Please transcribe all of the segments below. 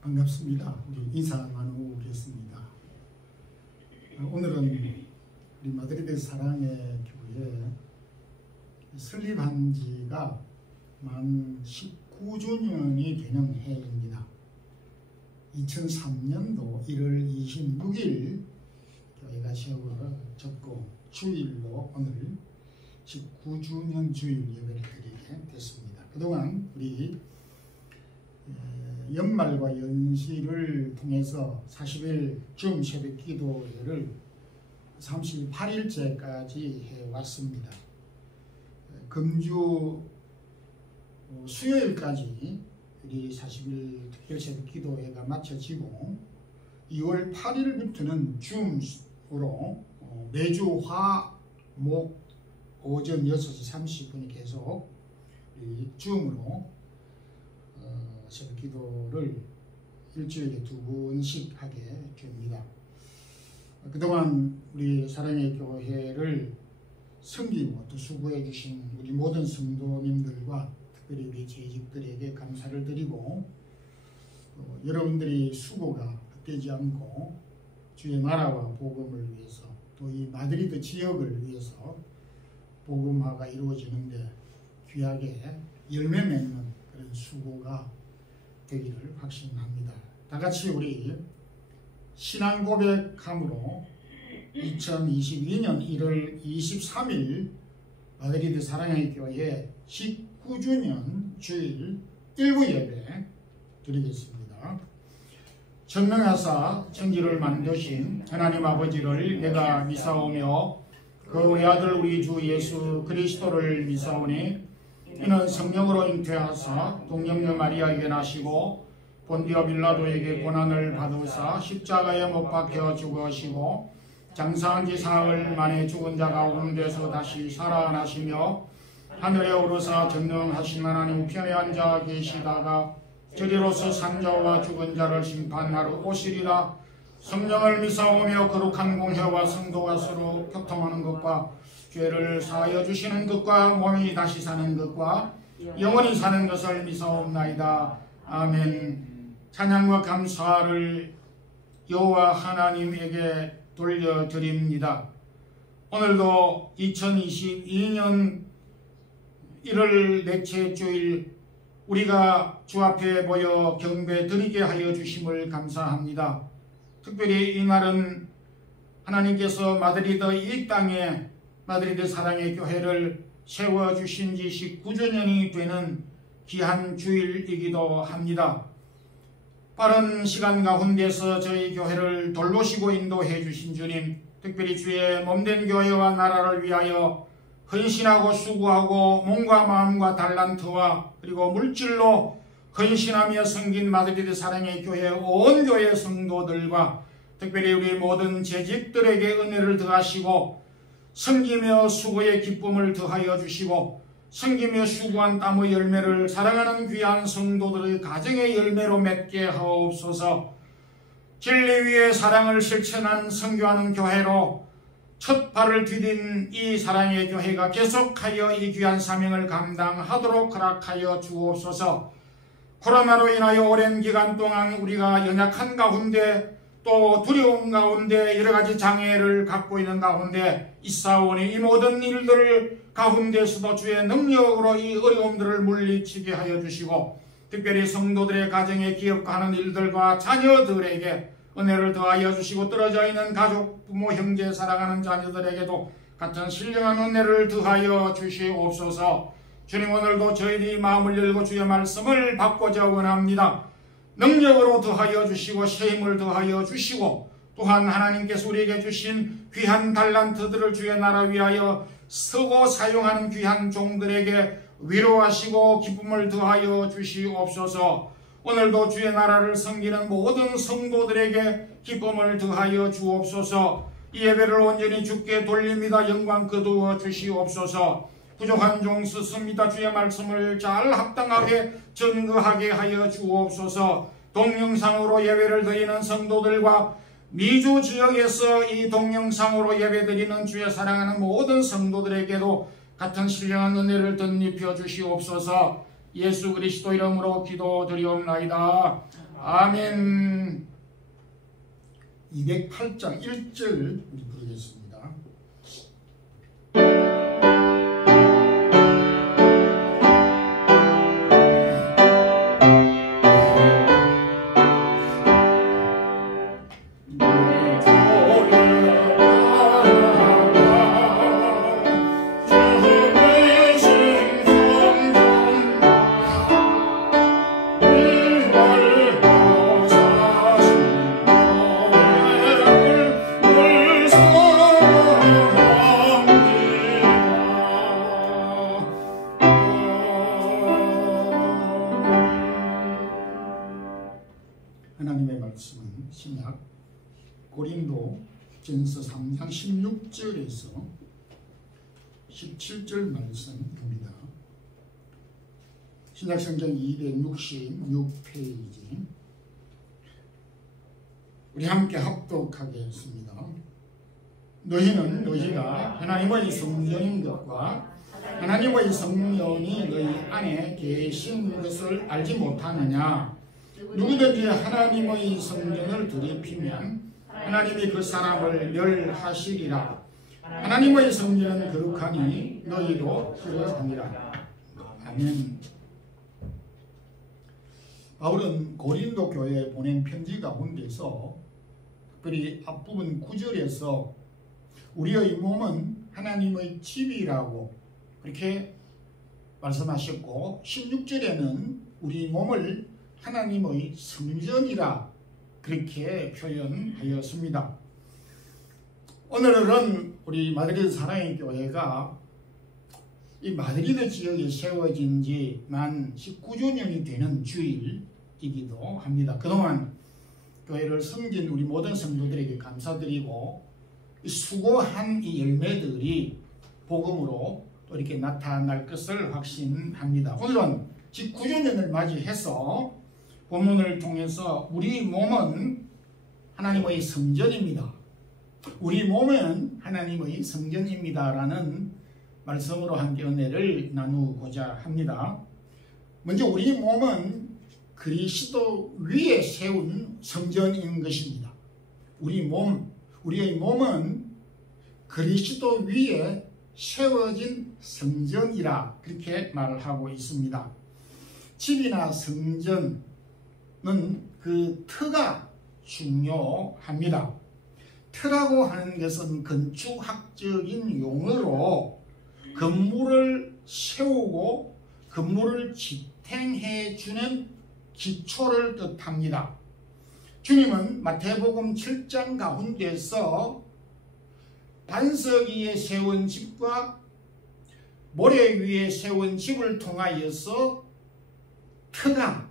반갑습니다. 우리 인사 나누겠습니다. 오늘은 우리 마드리드 사랑의 교회 설립한 지가 만 19주년이 되는 해입니다. 2003년도 1월 26일 교회가 세워졌고 주일로 오늘 19주년 주일 예배를 드리게 됐습니다. 그동안 우리 연말과 연시를 통해서 40일 줌 새벽 기도회를 38일째까지 해왔습니다. 금주 수요일까지 우리 40일 특별 새벽 기도회가 마쳐지고 2월 8일부터는 줌으로 매주 화, 목, 오전 6시 30분이 계속 줌으로 새벽 기도를 일주일에 2번씩 하게 됩니다. 그동안 우리 사랑의 교회를 섬기고 또 수고해 주신 우리 모든 성도님들과 특별히 우리 재직들에게 감사를 드리고 여러분들이 수고가 헛되지 않고 주의 나라와 복음을 위해서 또 이 마드리드 지역을 위해서 복음화가 이루어지는데 귀하게 열매 맺는 그런 수고가 되기를 확신합니다. 다같이 우리 신앙 고백함으로 2022년 1월 23일 마드리드 사랑의 교회 19주년 주일 일부 예배 드리겠습니다. 전능하사 천지를 만드신 하나님 아버지를 내가 미사오며 그 우리 아들 우리 주 예수 그리스도를 미사오니 이는 성령으로 잉태하사 동정녀 마리아에게 나시고 본디오 빌라도에게 고난을 받으사 십자가에 못 박혀 죽으시고 장사한 지 사흘 만에 죽은 자 가운데서 다시 살아나시며 하늘에 오르사 전능하신 하나님 편에 앉아 계시다가 저리로서 산자와 죽은 자를 심판하러 오시리라. 성령을 미사오며 거룩한 공회와 성도가 서로 교통하는 것과 죄를 사하여 주시는 것과 몸이 다시 사는 것과 영원히 사는 것을 미사옵나이다. 아멘. 찬양과 감사를 여호와 하나님에게 돌려드립니다. 오늘도 2022년 1월 넷째 주일 우리가 주 앞에 모여 경배 드리게 하여 주심을 감사합니다. 특별히 이 날은 하나님께서 마드리드 이 땅에 마드리드 사랑의 교회를 세워주신 지 19주년이 되는 귀한 주일이기도 합니다. 빠른 시간 가운데서 저희 교회를 돌보시고 인도해 주신 주님, 특별히 주의 몸된 교회와 나라를 위하여 헌신하고 수고하고 몸과 마음과 달란트와 그리고 물질로 헌신하며 섬긴 마드리드 사랑의 교회 온 교회 성도들과 특별히 우리 모든 재직들에게 은혜를 더하시고 섬기며 수고의 기쁨을 더하여 주시고 섬기며 수고한 땀의 열매를 사랑하는 귀한 성도들의 가정의 열매로 맺게 하옵소서. 진리 위에 사랑을 실천한 선교하는 교회로 첫 발을 디딘 이 사랑의 교회가 계속하여 이 귀한 사명을 감당하도록 허락하여 주옵소서. 코로나로 인하여 오랜 기간 동안 우리가 연약한 가운데 또 두려움 가운데 여러가지 장애를 갖고 있는 가운데 있사오니 이 모든 일들 가운데서도 주의 능력으로 이 어려움들을 물리치게 하여 주시고 특별히 성도들의 가정에 기업하는 일들과 자녀들에게 은혜를 더하여 주시고 떨어져 있는 가족, 부모, 형제, 사랑하는 자녀들에게도 같은 신령한 은혜를 더하여 주시옵소서. 주님, 오늘도 저희들이 마음을 열고 주의 말씀을 받고자 원합니다. 능력으로 더하여 주시고 쉐임을 더하여 주시고 또한 하나님께서 우리에게 주신 귀한 달란트들을 주의 나라 위하여 쓰고 사용하는 귀한 종들에게 위로하시고 기쁨을 더하여 주시옵소서. 오늘도 주의 나라를 섬기는 모든 성도들에게 기쁨을 더하여 주옵소서. 이 예배를 온전히 주께 돌립니다. 영광 거두어 주시옵소서. 부족한 종 쓰습니다. 주의 말씀을 잘 합당하게 전거하게 하여 주옵소서. 동영상으로 예배를 드리는 성도들과 미주 지역에서 이 동영상으로 예배드리는 주의 사랑하는 모든 성도들에게도 같은 신령한 은혜를 덧입혀 주시옵소서. 예수 그리스도 이름으로 기도드리옵나이다. 아멘. 208장 1절 우리 부르겠습니다. 하나님의 말씀은 신약 고린도전서 3장 16절에서 17절 말씀입니다. 신약성경 266페이지 우리 함께 합독하겠습니다. 너희는 너희가 하나님의 성전인 것과 하나님의 성령이 너희 안에 계신 것을 알지 못하느냐? 누구든지 하나님의 성전을 더럽히면 하나님이 그 사람을 멸하시리라. 하나님의 성전은 거룩하니 너희도 그러하니라. 아멘. 바울은 고린도 교회에 보낸 편지 가운데서 특별히 앞부분 9절에서 우리의 몸은 하나님의 집이라고 그렇게 말씀하셨고 16절에는 우리 몸을 하나님의 성전이라 그렇게 표현하였습니다. 오늘은 우리 마드리드 사랑의 교회가 이 마드리드 지역에 세워진 지 만 19주년이 되는 주일이기도 합니다. 그동안 교회를 섬긴 우리 모든 성도들에게 감사드리고 수고한 이 열매들이 복음으로 또 이렇게 나타날 것을 확신합니다. 오늘은 19주년을 맞이해서 본문을 통해서 우리 몸은 하나님의 성전입니다. 우리 몸은 하나님의 성전입니다 라는 말씀으로 함께 은혜를 나누고자 합니다. 먼저 우리 몸은 그리스도 위에 세운 성전인 것입니다. 우리의 몸은 그리스도 위에 세워진 성전이라 그렇게 말을 하고 있습니다. 집이나 성전은 그 터가 중요합니다. 터라고 하는 것은 건축학적인 용어로 건물을 세우고 건물을 지탱해 주는 기초를 뜻합니다. 주님은 마태복음 7장 가운데서 반석 위에 세운 집과 모래 위에 세운 집을 통하여서 터가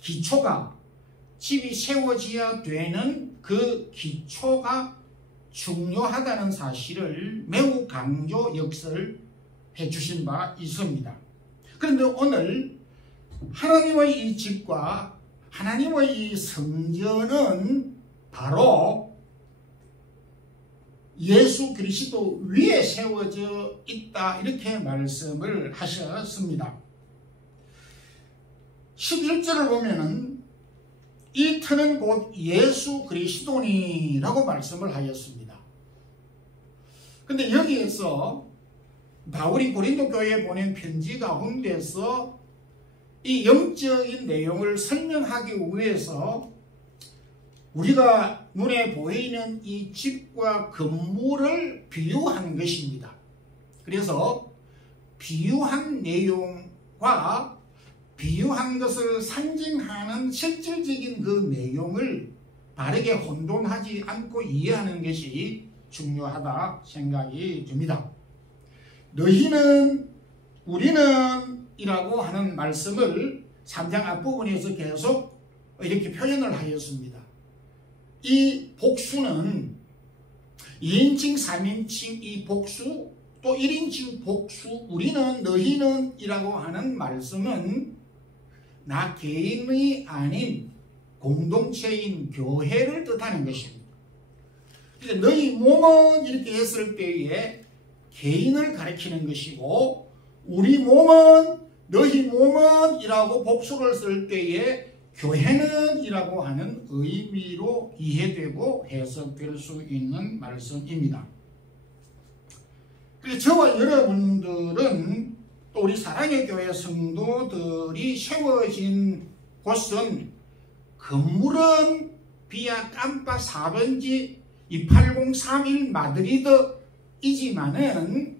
기초가 집이 세워져야 되는 그 기초가 중요하다는 사실을 매우 강조 역설해 주신 바 있습니다. 그런데 오늘 하나님의 이 집과 하나님의 이 성전은 바로 예수 그리스도 위에 세워져 있다 이렇게 말씀을 하셨습니다. 11절을 보면은 이 터는 곧 예수 그리스도니라고 말씀을 하였습니다. 근데 여기에서 바울이 고린도 교회에 보낸 편지 가운데서 이 영적인 내용을 설명하기 위해서 우리가 눈에 보이는 이 집과 건물을 비유한 것입니다. 그래서 비유한 내용과 비유한 것을 상징하는 실질적인 그 내용을 바르게 혼돈하지 않고 이해하는 것이 중요하다 생각이 듭니다. 너희는 우리는 이라고 하는 말씀을 3장 앞부분에서 계속 이렇게 표현을 하였습니다. 이 복수는 2인칭, 3인칭 이 복수 또 1인칭 복수 우리는 너희는 이라고 하는 말씀은 나 개인이 아닌 공동체인 교회를 뜻하는 것입니다. 그러니까 너희 몸은 이렇게 했을 때에 개인을 가리키는 것이고 우리 몸은 너희 몸은 이라고 복수를 쓸 때에 교회는 이라고 하는 의미로 이해되고 해석될 수 있는 말씀입니다. 그래서 저와 여러분들은 또 우리 사랑의 교회 성도들이 세워진 곳은 건물은 비아 캄파 4번지 2031 마드리드이지만은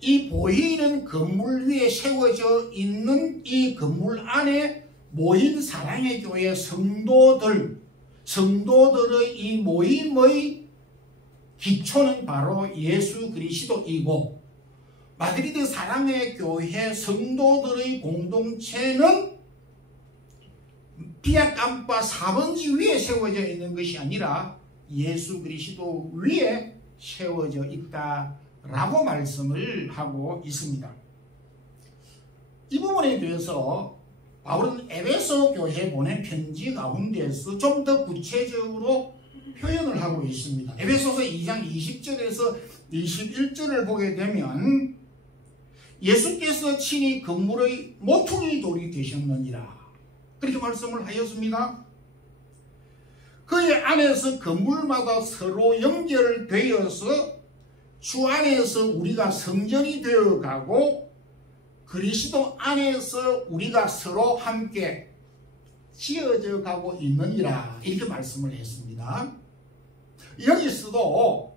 이 보이는 건물 위에 세워져 있는 이 건물 안에 모인 사랑의 교회 성도들의 이 모임의 기초는 바로 예수 그리스도이고, 마드리드 사랑의 교회 성도들의 공동체는 비아 캄파 4번지 위에 세워져 있는 것이 아니라 예수 그리스도 위에 세워져 있다라고 말씀을 하고 있습니다. 이 부분에 대해서 바울은 에베소 교회에 보낸 편지 가운데서 좀 더 구체적으로 표현을 하고 있습니다. 에베소서 2장 20절에서 21절을 보게 되면 예수께서 친히 건물의 모퉁이 돌이 되셨느니라 그렇게 말씀을 하였습니다. 그의 안에서 건물마다 서로 연결되어서 주 안에서 우리가 성전이 되어가고 그리스도 안에서 우리가 서로 함께 지어져 가고 있느니라 이렇게 말씀을 했습니다. 여기서도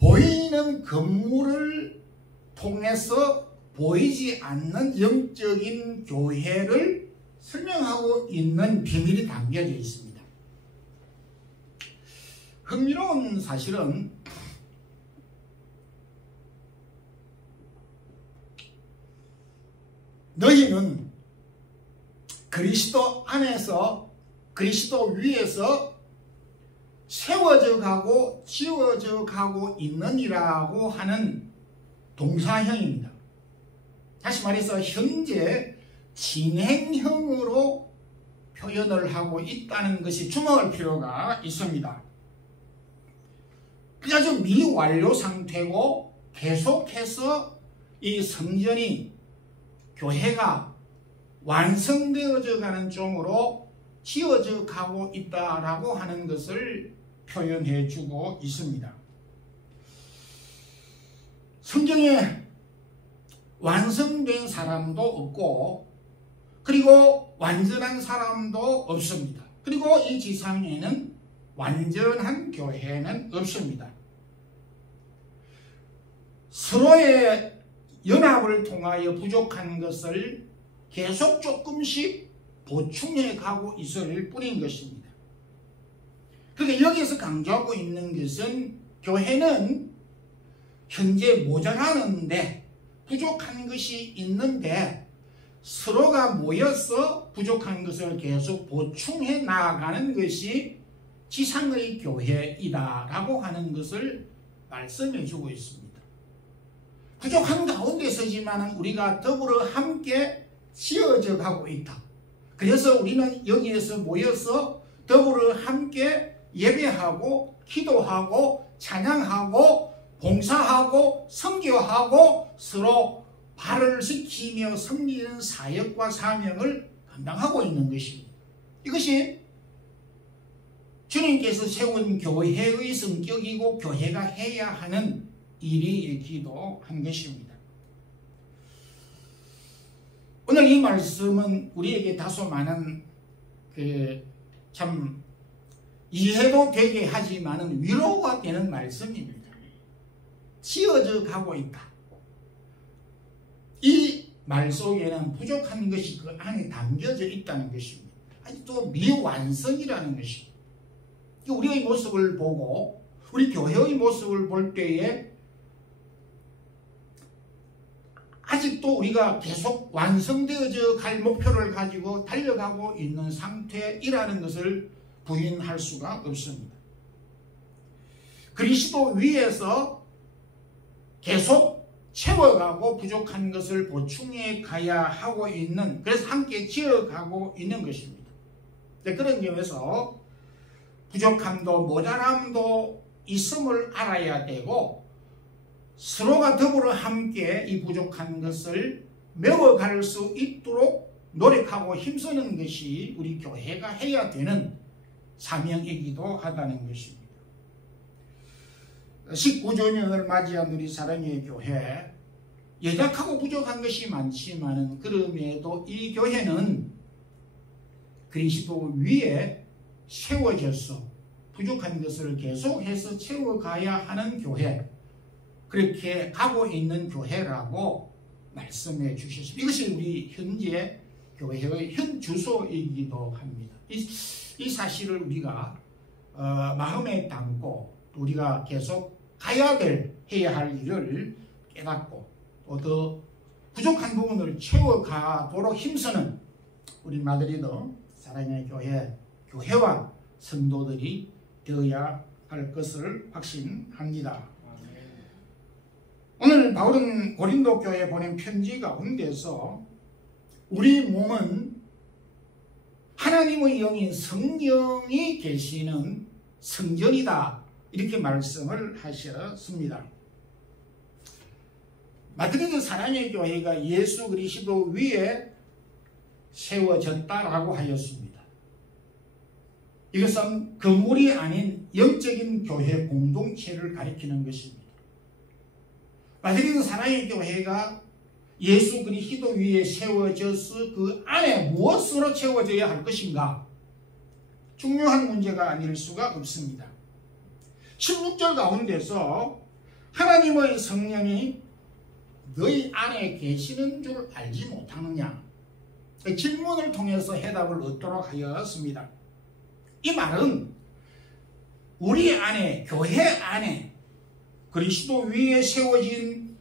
보이는 건물을 통해서 보이지 않는 영적인 교회를 설명하고 있는 비밀이 담겨져 있습니다. 흥미로운 사실은 너희는 그리스도 안에서 그리스도 위에서 세워져 가고 지어져 가고 있느니라고 하는 동사형입니다. 다시 말해서 현재 진행형으로 표현을 하고 있다는 것이 주목할 필요가 있습니다. 아주 미완료 상태고 계속해서 이 성전이 교회가 완성되어져 가는 쪽으로 지어져 가고 있다라고 하는 것을 표현해 주고 있습니다. 성경에 완성된 사람도 없고 그리고 완전한 사람도 없습니다. 그리고 이 지상에는 완전한 교회는 없습니다. 서로의 연합을 통하여 부족한 것을 계속 조금씩 보충해 가고 있을 뿐인 것입니다. 그러니까 여기서 강조하고 있는 것은 교회는 현재 모자라는데 부족한 것이 있는데 서로가 모여서 부족한 것을 계속 보충해 나아가는 것이 지상의 교회이다라고 하는 것을 말씀해 주고 있습니다. 부족한 가운데 서지만 우리가 더불어 함께 지어져 가고 있다. 그래서 우리는 여기에서 모여서 더불어 함께 예배하고 기도하고 찬양하고 봉사하고 선교하고 서로 발을 지키며 섬기는 사역과 사명을 감당하고 있는 것입니다. 이것이 주님께서 세운 교회의 성격이고 교회가 해야 하는 일이기도 한 것입니다. 오늘 이 말씀은 우리에게 다소 많은 참 이해도 되게 하지만 위로가 되는 말씀입니다. 지어져 가고 있다. 이 말 속에는 부족한 것이 그 안에 담겨져 있다는 것입니다. 아직도 미완성이라는 것입니다. 우리의 모습을 보고 우리 교회의 모습을 볼 때에 아직도 우리가 계속 완성되어져 갈 목표를 가지고 달려가고 있는 상태이라는 것을 부인할 수가 없습니다. 그리스도 위에서 계속 채워가고 부족한 것을 보충해 가야 하고 있는, 그래서 함께 지어가고 있는 것입니다. 그런 점에서 부족함도 모자람도 있음을 알아야 되고 서로가 더불어 함께 이 부족한 것을 메워갈 수 있도록 노력하고 힘쓰는 것이 우리 교회가 해야 되는 사명이기도 하다는 것입니다. 19주년을 맞이한 우리 사랑의 교회, 연약하고 부족한 것이 많지만 그럼에도 이 교회는 그리스도 위에 세워져서 부족한 것을 계속해서 채워가야 하는 교회, 그렇게 가고 있는 교회라고 말씀해 주셨습니다. 이것이 우리 현재 교회의 현 주소이기도 합니다. 이 사실을 우리가 마음에 담고 우리가 계속 해야 할 일을 깨닫고 또 더 부족한 부분을 채워가도록 힘쓰는 우리 마드리드 사랑의 교회와 성도들이 되어야 할 것을 확신합니다. 오늘 바울은 고린도 교회에 보낸 편지 가운데서 우리 몸은 하나님의 영인 성령이 계시는 성전이다, 이렇게 말씀을 하셨습니다. 마드리드 사랑의 교회가 예수 그리스도 위에 세워졌다라고 하였습니다. 이것은 건물이 아닌 영적인 교회 공동체를 가리키는 것입니다. 마드리드 사랑의 교회가 예수 그리스도 위에 세워져서 그 안에 무엇으로 채워져야 할 것인가? 중요한 문제가 아닐 수가 없습니다. 16절 가운데서 하나님의 성령이 너희 안에 계시는 줄 알지 못하느냐? 질문을 통해서 해답을 얻도록 하였습니다. 이 말은 우리 안에, 교회 안에 그리스도 위에 세워진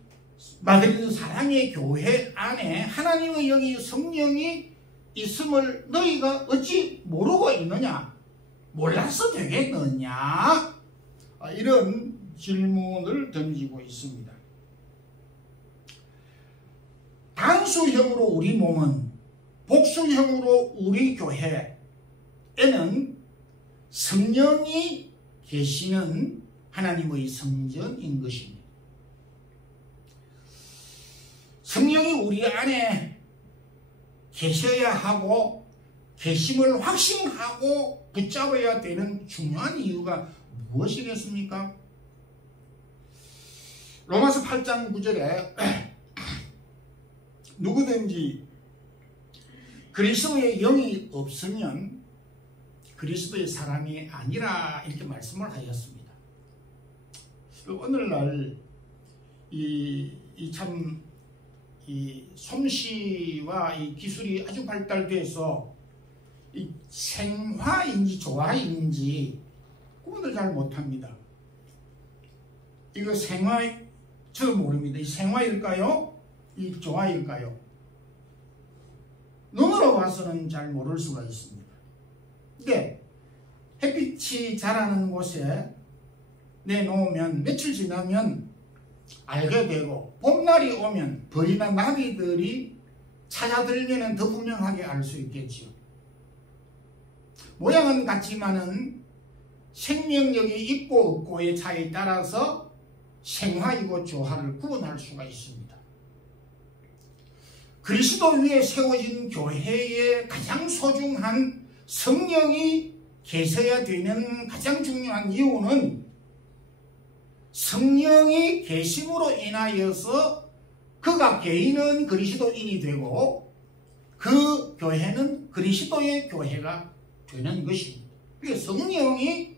마드리드 사랑의 교회 안에 하나님의 영이, 성령이 있음을 너희가 어찌 모르고 있느냐? 몰라서 되겠느냐? 이런 질문을 던지고 있습니다. 단수형으로 우리 몸은, 복수형으로 우리 교회에는 성령이 계시는 하나님의 성전인 것입니다. 성령이 우리 안에 계셔야 하고 계심을 확신하고 붙잡아야 되는 중요한 이유가 무엇이겠습니까? 로마서 8장 9절에 누구든지 그리스도의 영이 없으면 그리스도의 사람이 아니라, 이렇게 말씀을 하였습니다. 오늘날 이 솜씨와 이 기술이 아주 발달돼서 이 생화인지 조화인지 구분을 잘 못합니다. 이거 저도 모릅니다. 이 생화일까요? 이 조화일까요? 눈으로 봐서는 잘 모를 수가 있습니다. 근데 햇빛이 자라는 곳에 내놓으면 며칠 지나면 알게 되고, 봄날이 오면 벌이나 나비들이 찾아들면 더 분명하게 알 수 있겠지요. 모양은 같지만은 생명력이 있고 없고의 차이에 따라서 생화이고 조화를 구분할 수가 있습니다. 그리스도 위에 세워진 교회의 가장 소중한 성령이 계셔야 되는 가장 중요한 이유는 성령이 계심으로 인하여서 그가 개인은 그리스도인이 되고 그 교회는 그리스도의 교회가 되는 것입니다. 그래서 성령이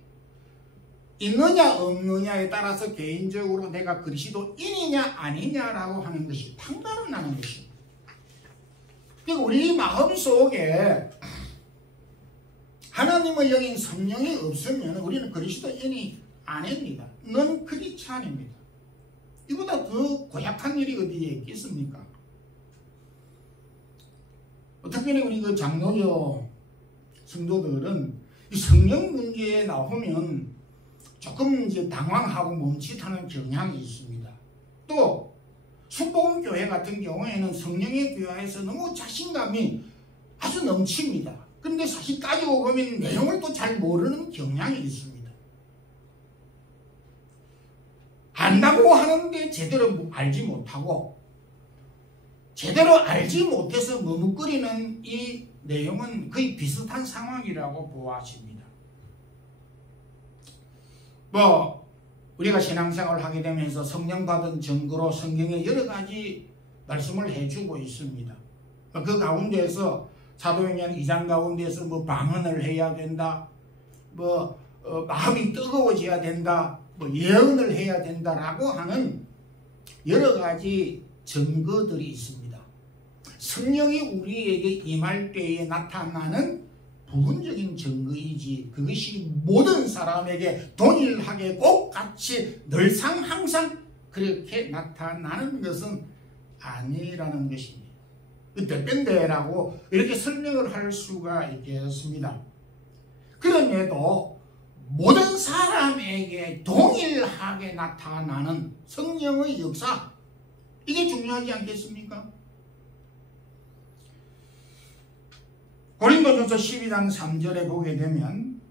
있느냐 없느냐에 따라서 개인적으로 내가 그리스도인이냐 아니냐라고 하는 것이 판단을 나는 것입니다. 그리고 우리 마음속에 하나님의 영인 성령이 없으면 우리는 그리스도인이 아닙니다. 넌 크리스찬입니다. 이보다 더 고약한 일이 어디에 있겠습니까? 특별히 우리 그 장로교 성도들은 이 성령 문제에 나오면 조금 이제 당황하고 멈칫하는 경향이 있습니다. 또 순복음교회 같은 경우에는 성령에 대해서 너무 자신감이 아주 넘칩니다. 그런데 사실 따지고 보면 내용을 또 잘 모르는 경향이 있습니다. 안다고 하는데 제대로 알지 못하고 제대로 알지 못해서 머뭇거리는 이 내용은 거의 비슷한 상황이라고 보아집니다. 우리가 신앙생활을 하게 되면서 성령 받은 증거로 성경에 여러 가지 말씀을 해주고 있습니다. 그 가운데에서 사도행전 2장 가운데서 방언을 해야 된다, 마음이 뜨거워져야 된다, 예언을 해야 된다라고 하는 여러 가지 증거들이 있습니다. 성령이 우리에게 임할 때에 나타나는 부분적인 증거이지 그것이 모든 사람에게 동일하게 꼭 같이 늘상 항상 그렇게 나타나는 것은 아니라는 것입니다. 어떤데라고 이렇게 설명을 할 수가 있겠습니다. 그럼에도 모든 사람에게 동일하게 나타나는 성령의 역사, 이게 중요하지 않겠습니까? 고린도전서 12장 3절에 보게 되면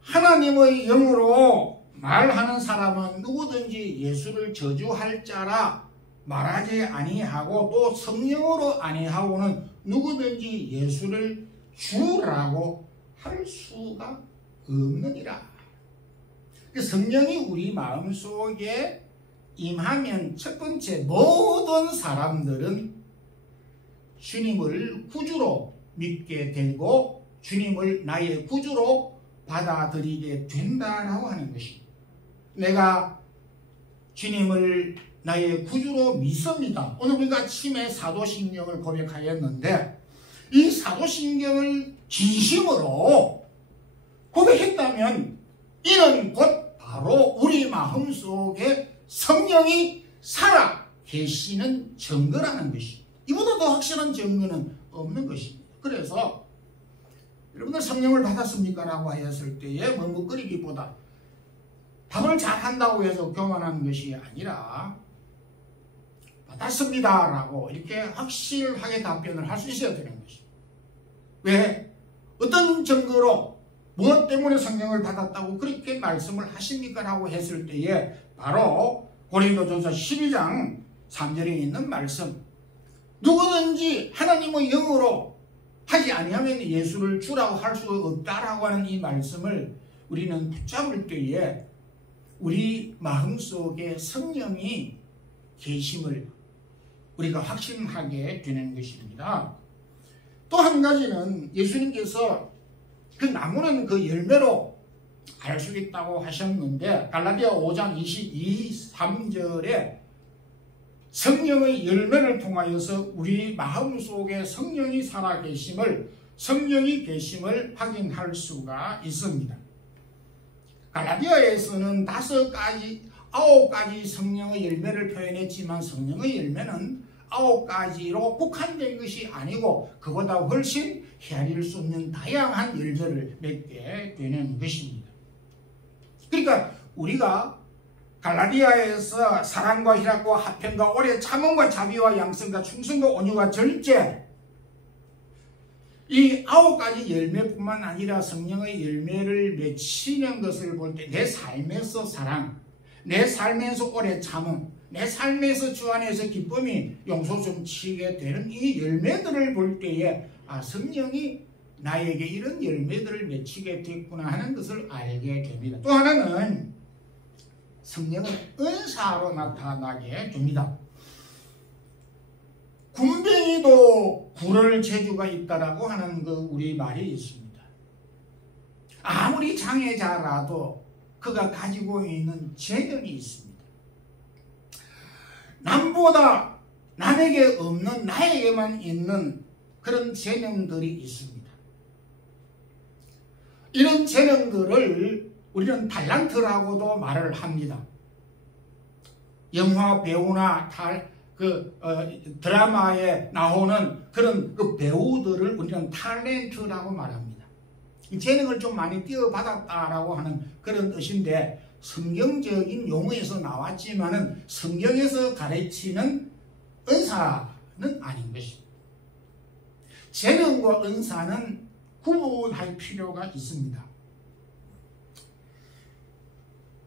하나님의 영으로 말하는 사람은 누구든지 예수를 저주할 자라 말하지 아니하고 또 성령으로 아니하고는 누구든지 예수를 주라고 할 수가 없느니라. 성령이 우리 마음속에 임하면 첫 번째 모든 사람들은 주님을 구주로 믿게 되고 주님을 나의 구주로 받아들이게 된다라고 하는 것입니다. 내가 주님을 나의 구주로 믿습니다. 오늘 우리가 아침에 사도신경을 고백하였는데 이 사도신경을 진심으로 고백했다면 이는 곧 바로 우리 마음속에 성령이 살아 계시는 증거라는 것입니다. 이보다 더 확실한 증거는 없는 것입니다. 그래서 여러분들 성령을 받았습니까? 라고 하였을 때에 머뭇거리기보다 답을 잘한다고 해서 교만한 것이 아니라 받았습니다 라고 이렇게 확실하게 답변을 할 수 있어야 되는 것입니다. 왜? 어떤 증거로 무엇 때문에 성령을 받았다고 그렇게 말씀을 하십니까? 라고 했을 때에 바로 고린도전서 12장 3절에 있는 말씀, 누구든지 하나님의 영으로 하지 아니하면 예수를 주라고 할 수 없다라고 하는 이 말씀을 우리는 붙잡을 때에 우리 마음속에 성령이 계심을 우리가 확신하게 되는 것입니다. 또 한 가지는 예수님께서 그 나무는 그 열매로 알 수 있다고 하셨는데 갈라디아 5장 22, 3절에 성령의 열매를 통하여서 우리 마음속에 성령이 살아계심을, 성령이 계심을 확인할 수가 있습니다. 갈라디아에서는 9가지 성령의 열매를 표현했지만 성령의 열매는 9가지로 국한된 것이 아니고 그보다 훨씬 헤아릴 수 없는 다양한 열매를 맺게 되는 것입니다. 그러니까 우리가 갈라디아에서 사랑과 희락과 화평과 오래 참음과 자비와 양성과 충성과 온유와 절제, 이 9가지 열매뿐만 아니라 성령의 열매를 맺히는 것을 볼 때 내 삶에서 사랑, 내 삶에서 오래 참음, 내 삶에서 주 안에서 기쁨이 용서 좀 치게 되는 이 열매들을 볼 때에 성령이 나에게 이런 열매들을 맺히게 됐구나 하는 것을 알게 됩니다. 또 하나는 성령은 은사로 나타나게 됩니다. 군뱅이도 굴을 재주가 있다라고 하는 우리 말이 있습니다. 아무리 장애자라도 그가 가지고 있는 재능이 있습니다. 남보다 남에게 없는 나에게만 있는 그런 재능들이 있습니다. 이런 재능들을 우리는 달란트라고도 말을 합니다. 영화 배우나 드라마에 나오는 그런 배우들을 우리는 탤런트라고 말합니다. 이 재능을 좀 많이 띄워받았다라고 하는 그런 뜻인데 성경적인 용어에서 나왔지만은 성경에서 가르치는 은사는 아닌 것입니다. 재능과 은사는 구분할 필요가 있습니다.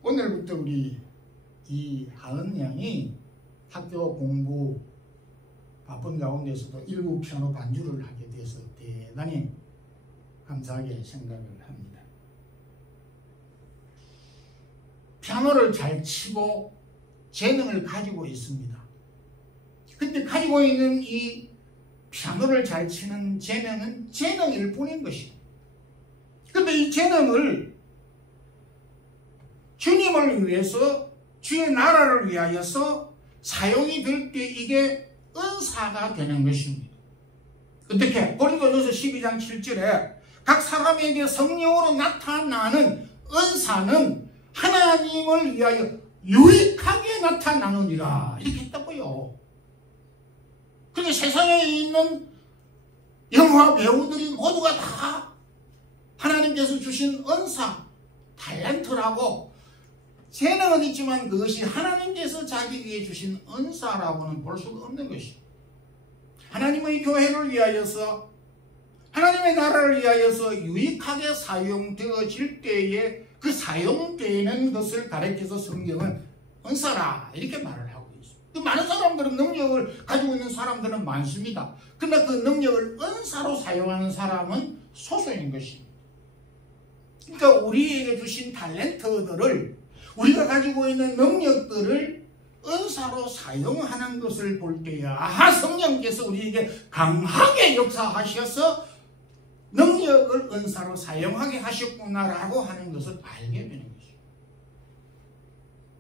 오늘부터 우리 이 하은 양이 학교 공부 바쁜 가운데서도 일부 피아노 반주를 하게 돼서 대단히 감사하게 생각을 합니다. 피아노를 잘 치고 재능을 가지고 있습니다. 근데 가지고 있는 이 피아노를 잘 치는 재능은 재능일 뿐인 것이고, 근데 이 재능을 주님을 위해서, 주의 나라를 위하여서 사용이 될 때 이게 은사가 되는 것입니다. 어떻게? 고린도전서 12장 7절에 각 사람에게 성령으로 나타나는 은사는 하나님을 위하여 유익하게 나타나느니라, 이렇게 했다고요. 그러니까 세상에 있는 영화 배우들이 모두가 다 하나님께서 주신 은사, 탤런트라고, 재능은 있지만 그것이 하나님께서 자기에게 주신 은사라고는 볼 수가 없는 것이죠. 하나님의 교회를 위하여서, 하나님의 나라를 위하여서 유익하게 사용되어질 때에 그 사용되는 것을 가르쳐서 성경은 은사라, 이렇게 말을 하고 있습니다. 많은 사람들은, 능력을 가지고 있는 사람들은 많습니다. 그러나 그 능력을 은사로 사용하는 사람은 소수인 것입니다. 그러니까 우리에게 주신 탤런트들을, 우리가 가지고 있는 능력들을 은사로 사용하는 것을 볼 때에, 아하, 성령께서 우리에게 강하게 역사하셔서 능력을 은사로 사용하게 하셨구나라고 하는 것을 알게 되는 것이죠.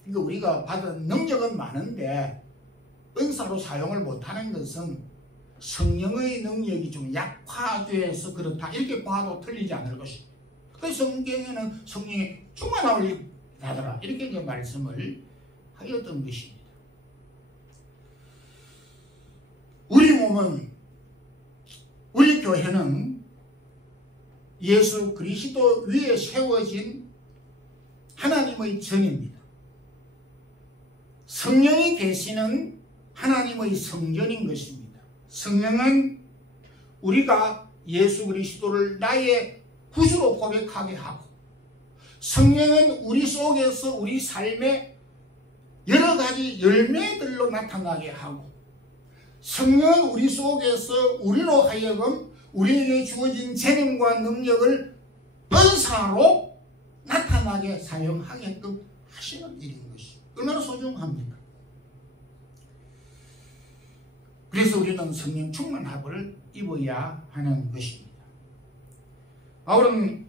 그러니까 우리가 받은 능력은 많은데 은사로 사용을 못하는 것은 성령의 능력이 좀 약화돼서 그렇다, 이렇게 봐도 틀리지 않을 것입니다. 그 성경에는 성령이 충만하리 하더라, 이렇게 이제 말씀을 하였던 것입니다. 우리 몸은, 우리 교회는 예수 그리스도 위에 세워진 하나님의 전입니다. 성령이 계시는 하나님의 성전인 것입니다. 성령은 우리가 예수 그리스도를 나의 구주로 고백하게 하고, 성령은 우리 속에서 우리 삶의 여러 가지 열매들로 나타나게 하고, 성령은 우리 속에서 우리로 하여금 우리에게 주어진 재능과 능력을 은사로 나타나게 사용하게끔 하시는 일인 것이 얼마나 소중합니까? 그래서 우리는 성령 충만함을 입어야 하는 것입니다. 바울은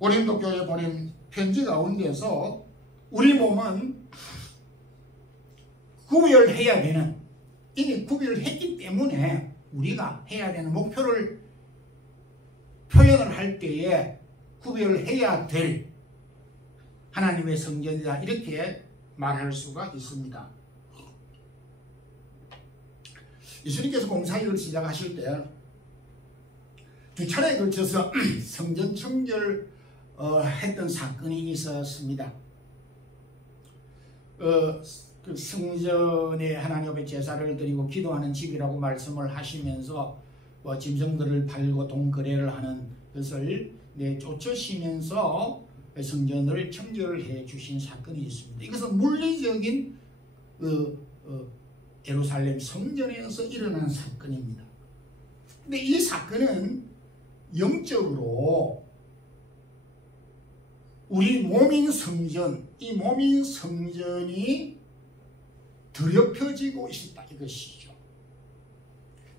고린도 교회에 보낸 편지 가운데서 우리 몸은 구별해야 되는, 이미 구별을 했기 때문에 우리가 해야 되는 목표를 표현을 할 때에 구별을 해야 될 하나님의 성전이다, 이렇게 말할 수가 있습니다. 예수님께서 공사일을 시작하실 때 두 차례에 걸쳐서 성전 청결 했던 사건이 있었습니다. 그 성전에 하나님 앞에 제사를 드리고 기도하는 집이라고 말씀을 하시면서 짐승들을 팔고 돈 거래를 하는 것을 쫓으시면서 성전을 청결해 주신 사건이 있습니다. 이것은 물리적인 예루살렘 성전에서 일어난 사건입니다. 근데 이 사건은 영적으로 우리 몸인 성전, 이 몸인 성전이 더럽혀지고 있다, 이것이죠.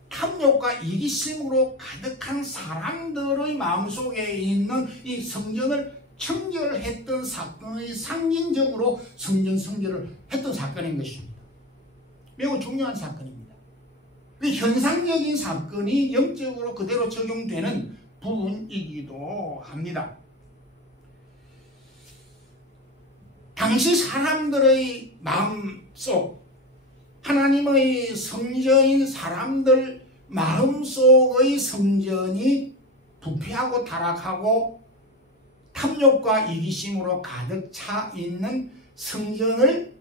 탐욕과 이기심으로 가득한 사람들의 마음속에 있는 이 성전을 청결했던 사건의 상징적으로 성전을 했던 사건인 것입니다. 매우 중요한 사건입니다. 그 현상적인 사건이 영적으로 그대로 적용되는 부분이기도 합니다. 당시 사람들의 마음속, 하나님의 성전인 사람들 마음속의 성전이 부패하고 타락하고 탐욕과 이기심으로 가득 차 있는 성전을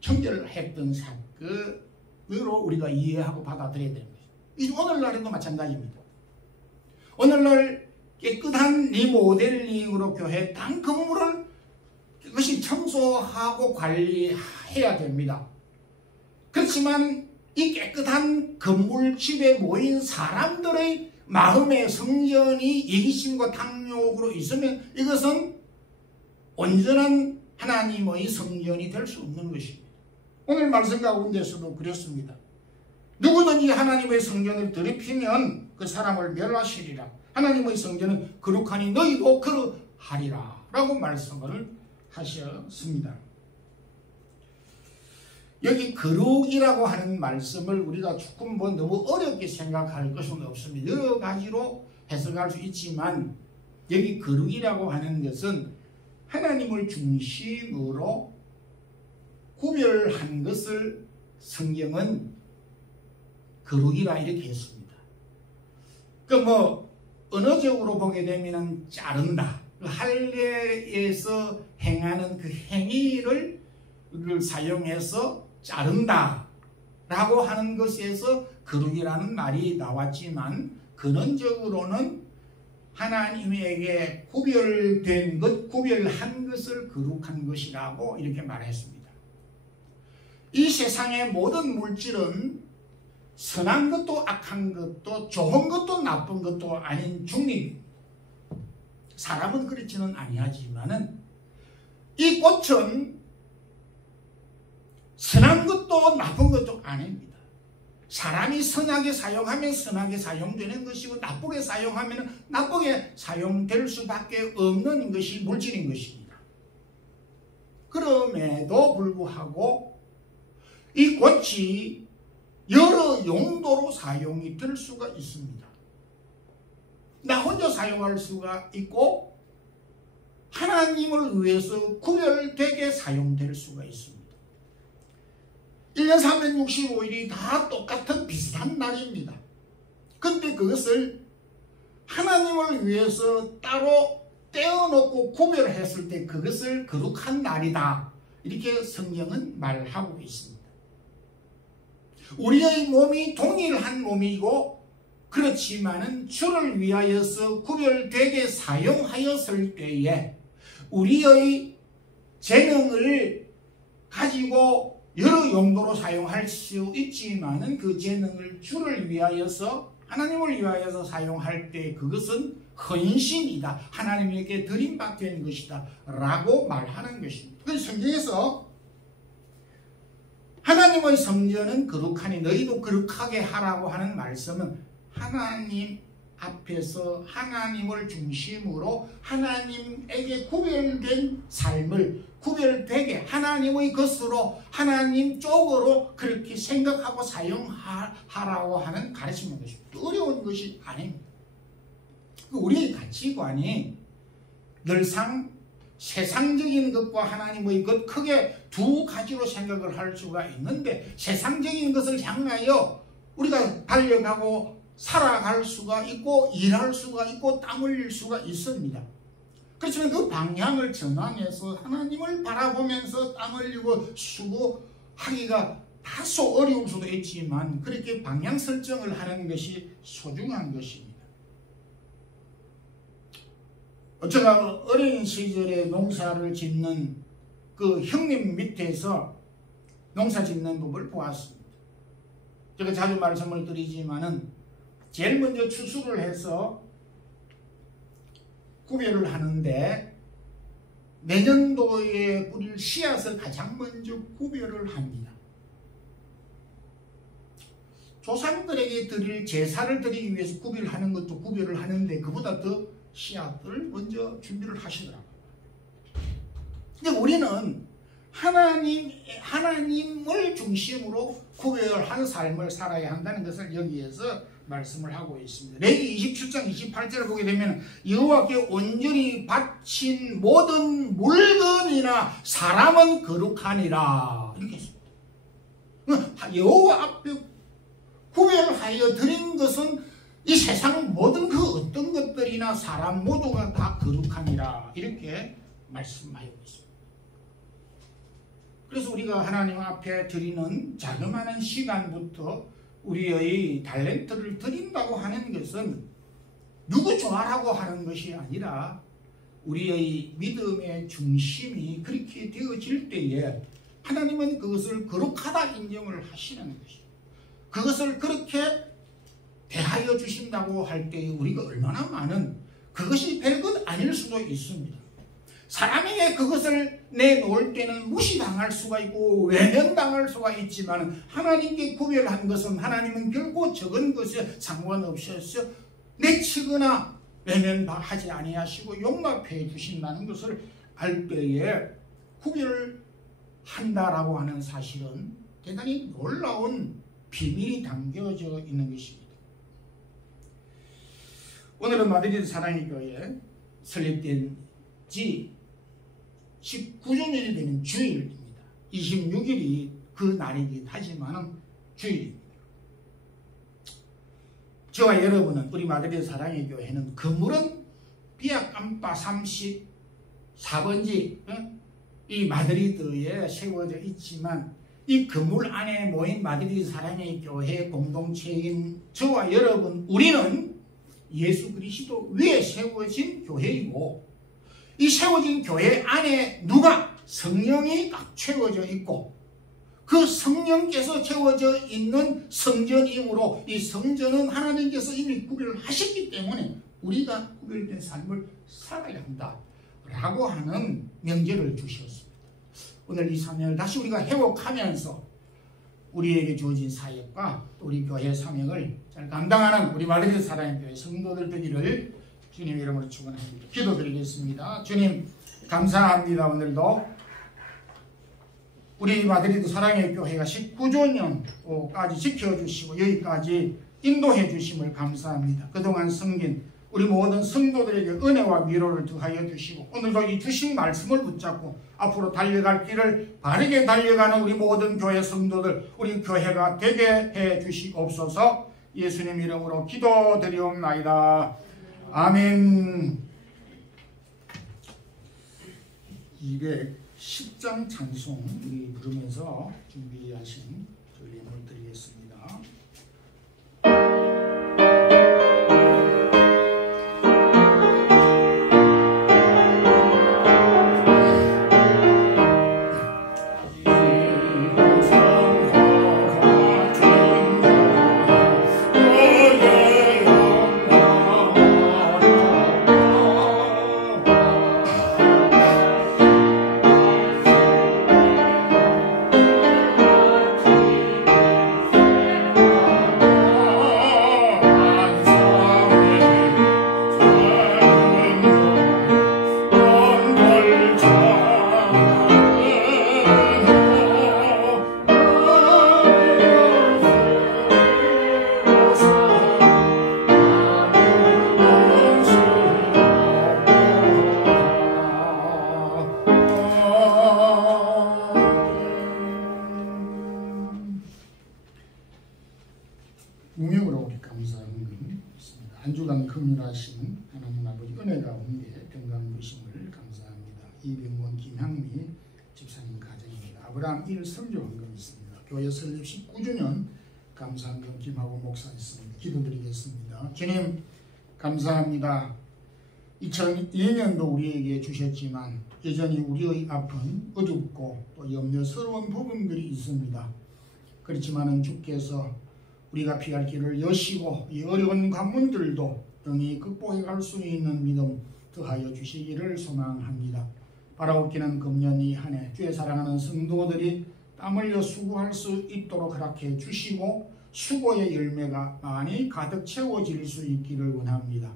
청결했던 사건으로 우리가 이해하고 받아들여야 되는 것입니다. 오늘날에도 마찬가지입니다. 오늘날 깨끗한 리모델링으로 교회 땅 건물을 그것이 청소하고 관리해야 됩니다. 그렇지만 이 깨끗한 건물 집에 모인 사람들의 마음의 성전이 이기심과 탕욕으로 있으면 이것은 온전한 하나님의 성전이 될 수 없는 것입니다. 오늘 말씀 가운데서도 그랬습니다. 누구든지 하나님의 성전을 더럽히면 그 사람을 멸하시리라. 하나님의 성전은 거룩하니 너희도 그러하리라 라고 말씀을 하셨습니다. 여기 거룩이라고 하는 말씀을 우리가 조금 너무 어렵게 생각할 것은 없습니다. 여러 가지로 해석할 수 있지만 여기 거룩이라고 하는 것은 하나님을 중심으로 구별한 것을 성경은 거룩이라 이렇게 했습니다. 언어적으로 보게 되면 자른다. 할례에서 행하는 그 행위를 사용해서 자른다 라고 하는 것에서 거룩이라는 말이 나왔지만 근원적으로는 하나님에게 구별된 것, 구별한 것을 거룩한 것이라고 이렇게 말했습니다. 이 세상의 모든 물질은 선한 것도 악한 것도 좋은 것도 나쁜 것도 아닌 중립입니다. 사람은 그렇지는 아니하지만은 이 꽃은 선한 것도 나쁜 것도 아닙니다. 사람이 선하게 사용하면 선하게 사용되는 것이고 나쁘게 사용하면 나쁘게 사용될 수밖에 없는 것이 물질인 것입니다. 그럼에도 불구하고 이 꽃이 여러 용도로 사용이 될 수가 있습니다. 나 혼자 사용할 수가 있고 하나님을 위해서 구별되게 사용될 수가 있습니다. 1년 365일이 다 똑같은 비슷한 날입니다. 근데 그것을 하나님을 위해서 따로 떼어놓고 구별했을 때 그것을 거룩한 날이다. 이렇게 성경은 말하고 있습니다. 우리의 몸이 동일한 몸이고 그렇지만은 주를 위하여서 구별되게 사용하였을 때에 우리의 재능을 가지고 여러 용도로 사용할 수 있지만은 그 재능을 주를 위하여서 하나님을 위하여서 사용할 때 그것은 헌신이다. 하나님에게 드림받는 것이다. 라고 말하는 것입니다. 그래서 성경에서 하나님의 성전은 거룩하니 너희도 거룩하게 하라고 하는 말씀은 하나님 앞에서 하나님을 중심으로 하나님에게 구별된 삶을 구별되게 하나님의 것으로 하나님 쪽으로 그렇게 생각하고 사용하라고 하는 가르침인 것입니다. 어려운 것이 아닙니다. 우리의 가치관이 늘상 세상적인 것과 하나님의 것 크게 두 가지로 생각을 할 수가 있는데 세상적인 것을 향하여 우리가 달려가고 살아갈 수가 있고 일할 수가 있고 땀 흘릴 수가 있습니다. 그렇지만 그 방향을 전환해서 하나님을 바라보면서 땀 흘리고 수고하기가 다소 어려울 수도 있지만 그렇게 방향 설정을 하는 것이 소중한 것입니다. 제가 어린 시절에 농사를 짓는 그 형님 밑에서 농사 짓는 법을 보았습니다. 제가 자주 말씀을 드리지만은 제일 먼저 추수를 해서 구별을 하는데 내년도에 뿌릴 씨앗을 가장 먼저 구별을 합니다. 조상들에게 드릴 제사를 드리기 위해서 구별하는 것도 구별을 하는데 그보다 더 씨앗을 먼저 준비를 하시더라고요. 근데 우리는 하나님을 중심으로 구별한 삶을 살아야 한다는 것을 여기에서 말씀을 하고 있습니다. 레위기 27장 28절을 보게 되면 여호와께 온전히 바친 모든 물건이나 사람은 거룩하니라 이렇게 했습니다. 여호와 앞에 구별하여 드린 것은 이 세상 모든 그 어떤 것들이나 사람 모두가 다 거룩하니라 이렇게 말씀하고 있습니다. 그래서 우리가 하나님 앞에 드리는 자그마한 시간부터 우리의 탤런트를 드린다고 하는 것은 누구 좋아라고 하는 것이 아니라 우리의 믿음의 중심이 그렇게 되어질 때에 하나님은 그것을 거룩하다 인정을 하시는 것입니다. 그것을 그렇게 대하여 주신다고 할 때 우리가 얼마나 많은, 그것이 별것 아닐 수도 있습니다. 사람에게 그것을 내놓을 때는 무시당할 수가 있고 외면당할 수가 있지만 하나님께 구별한 것은 하나님은 결코 적은 것에 상관없어서 내치거나 외면하지 아니하시고 용납해 주신다는 것을 알 때에 구별한다라고 하는 사실은 대단히 놀라운 비밀이 담겨져 있는 것입니다. 오늘은 마드리드 사랑의 교회 설립된 지 19주년이 되는 주일입니다. 26일이 그 날이긴 하지만 주일입니다. 저와 여러분은 우리 마드리드 사랑의 교회는 건물은 비아 깜빠 34번지 이 마드리드에 세워져 있지만 이 건물 안에 모인 마드리드 사랑의 교회 공동체인 저와 여러분, 우리는 예수 그리스도 위에 세워진 교회이고, 이 세워진 교회 안에 누가? 성령이 딱 채워져 있고, 그 성령께서 채워져 있는 성전이므로 이 성전은 하나님께서 이미 구별하셨기 때문에 우리가 구별된 삶을 살아야 한다 라고 하는 명제를 주셨습니다. 오늘 이 사명을 다시 우리가 회복하면서 우리에게 주어진 사역과 우리 교회 사명을 잘 감당하는 우리 마드리드 사랑의 교회 성도들 되기를 주님 이름으로 축원합니다. 기도드리겠습니다. 주님 감사합니다. 오늘도 우리 마드리드 사랑의 교회가 19주년까지 지켜주시고 여기까지 인도해 주심을 감사합니다. 그동안 섬긴 우리 모든 성도들에게 은혜와 위로를 더하여 주시고 오늘도 이 주신 말씀을 붙잡고 앞으로 달려갈 길을 바르게 달려가는 우리 모든 교회 성도들, 우리 교회가 되게 해 주시옵소서. 예수님 이름으로 기도드리옵나이다. 아멘. 210장 찬송 우리 부르면서 준비하신 전례물 드리겠습니다. 무명으로 우리 감사하는 것입니다. 한 주간 긍휼하신 하나님 아버지 은혜 가운데 평강 주심을 감사합니다. 이병원 김향미 집사님 가정입니다. 아브라함 1 선교헌금 있습니다. 교회 설립 19주년 감사헌금 김하고 목사 있습니다. 기도드리겠습니다. 주님 감사합니다. 2002년도 우리에게 주셨지만 여전히 우리의 앞은 어둡고 또 염려스러운 부분들이 있습니다. 그렇지만 주께서 우리가 피할 길을 여시고 이 어려운 관문들도 능히 극복해 갈 수 있는 믿음 더하여 주시기를 소망합니다. 바라옵기는 금년 이 한 해 주의 사랑하는 성도들이 땀 흘려 수고할 수 있도록 허락해 주시고 수고의 열매가 많이 가득 채워질 수 있기를 원합니다.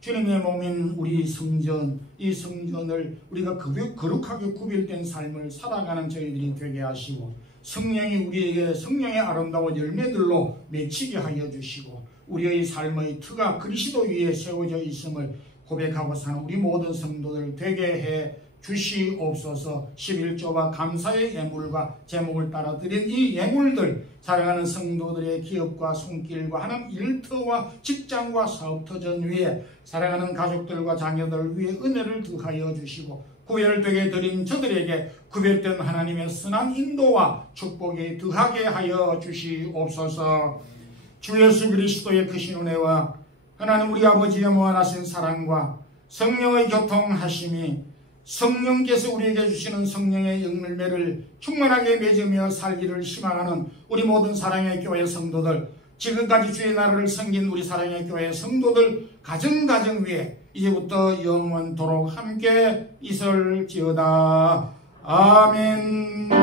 주님의 몸인 우리 성전, 이 성전을 우리가 거룩하게 구별된 삶을 살아가는 저희들이 되게 하시고 성령이 우리에게 성령의 아름다운 열매들로 맺히게 하여 주시고 우리의 삶의 터가 그리스도 위에 세워져 있음을 고백하고 사는 우리 모든 성도들 되게 해 주시옵소서. 11조와 감사의 예물과 제목을 따라 드린 이 예물들 사랑하는 성도들의 기업과 손길과 하나님 일터와 직장과 사업터전 위에 사랑하는 가족들과 자녀들 위에 은혜를 더하여 주시고 구별되게 드린 저들에게 구별된 하나님의 선한 인도와 축복이 더하게 하여 주시옵소서. 주 예수 그리스도의 크신 은혜와 하나님 우리 아버지의 무한하신 사랑과 성령의 교통하심이 성령께서 우리에게 주시는 성령의 열매를 충만하게 맺으며 살기를 희망하는 우리 모든 사랑의 교회 성도들, 지금까지 주의 나라를 섬긴 우리 사랑의 교회 성도들 가정 위에 이제부터 영원토록 함께 있을지어다. 아멘.